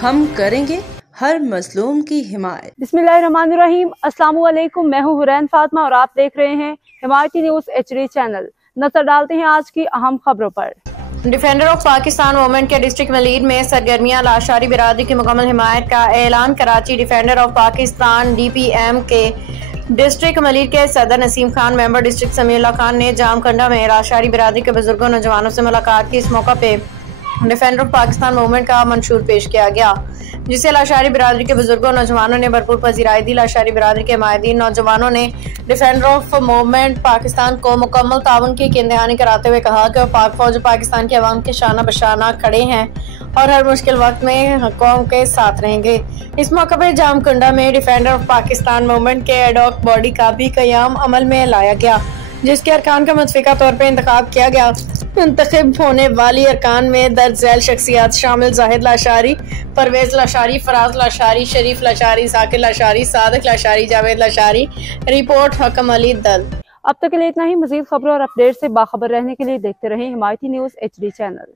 हम करेंगे हर मजलूम की हिमायत। बिस्मिल्लाहिर्रहमानिर्रहीम। अस्सलामु अलैकुम। मैं हूँ हुरैन फातिमा और आप देख रहे हैं हिमायती न्यूज़ HD चैनल। नजर डालते हैं आज की अहम खबरों पर। डिफेंडर ऑफ पाकिस्तान मूवमेंट के डिस्ट्रिक्ट मलीर में सरगर्मियां, लाशारी बिरादरी की मुकम्मल हिमायत का ऐलान। Karachi defender of Pakistan DPM के डिस्ट्रिक्ट मलीर के सदर नसीम खान, मेंबर डिस्ट्रिक्ट समीउल्लाह खान ने जामकंडा में लाशारी बिरादरी के बुजुर्गों नौजवानों से मुलाकात की। इस मौका पे डिफेंडर ऑफ पाकिस्तान मूवमेंट का मंशूर पेश किया गया, जिसे लाशारी बिरादरी के बुजुर्गों नौजवानों ने भरपूर पजीराई दी। लाशारी बिरादरी के माहिदीन नौजवानों ने डिफेंडर ऑफ मूवमेंट पाकिस्तान को मुकम्मल ताउन की यकीन दहानी कराते हुए कहा कि पाक फौज पाकिस्तान के अवाम के शाना बशाना खड़े हैं और हर मुश्किल वक्त में कौम के साथ रहेंगे। इस मौके पर जामकुंडा में डिफेंडर ऑफ पाकिस्तान मूवमेंट के एडॉक बॉडी का भी क़याम अमल में लाया गया, जिसके अरकान का मुतफ़िका तौर पर इंतखाब किया गया। इंतखब होने वाली अरकान में दर्ज झैल शख्सियात शामिल जाहिद लाशारी, परवेज लाशारी, फराज लाशारी, शरीफ लाशारी, जाकिर लाशारी, सादिक लाशारी, जावेद लाशारी। रिपोर्ट हकम अली दल। अब तक के लिए इतना ही। मजीद खबरों और अपडेट से बाखबर रहने के लिए देखते रहें हिमायती न्यूज़ HD चैनल।